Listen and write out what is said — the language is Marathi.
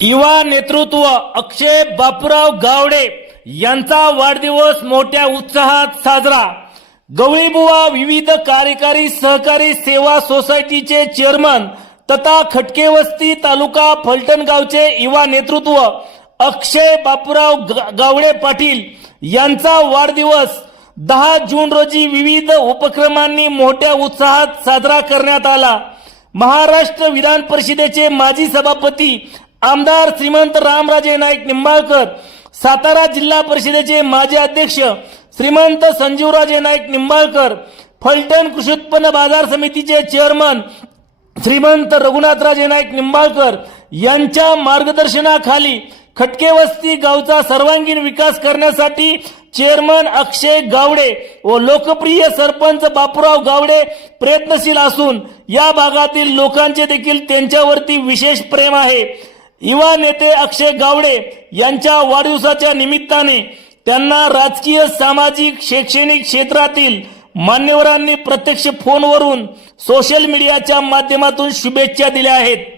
युवा नेतृत्व अक्षय बापूराव गावडे यांचा वाढदिवस मोठ्या उत्साहात साजरा. गवळीबुवा विविध कार्यकारी सहकारी सेवा सोसायटीचे चेअरमन तथा खटकेवस्ती तालुका फलटण गावचे युवा नेतृत्व अक्षय बापूराव गावडे पाटील यांचा वाढदिवस दहा जून रोजी विविध उपक्रमांनी मोठ्या उत्साहात साजरा करण्यात आला. महाराष्ट्र विधान परिषदेचे माजी सभापती आमदार श्रीमंत रामराजे नाईक निंबाळकर सातारा जिल्हा परिषदेचे माजी अध्यक्ष श्रीमंत संजीवराजे नाईक निंबाळकर फलटण कृषी उत्पन्न बाजार समितीचे चेअरमन श्रीमंत रघुनाथराजे नाईक निंबाळकर यांच्या मार्गदर्शनाखाली खटके वस्ती गावचा सर्वांगीण विकास करण्यासाठी चेअरमन अक्षय गावडे व लोकप्रिय सरपंच बापूराव गावडे प्रयत्नशील असून या भागातील लोकांचे देखील त्यांच्यावरती विशेष प्रेम आहे. युवा नेते अक्षय गावडे यांच्या वाढदिवसाच्या निमित्ताने त्यांना राजकीय सामाजिक शैक्षणिक क्षेत्रातील मान्यवरांनी प्रत्यक्ष फोनवरून सोशल मीडियाच्या माध्यमातून शुभेच्छा दिल्या आहेत.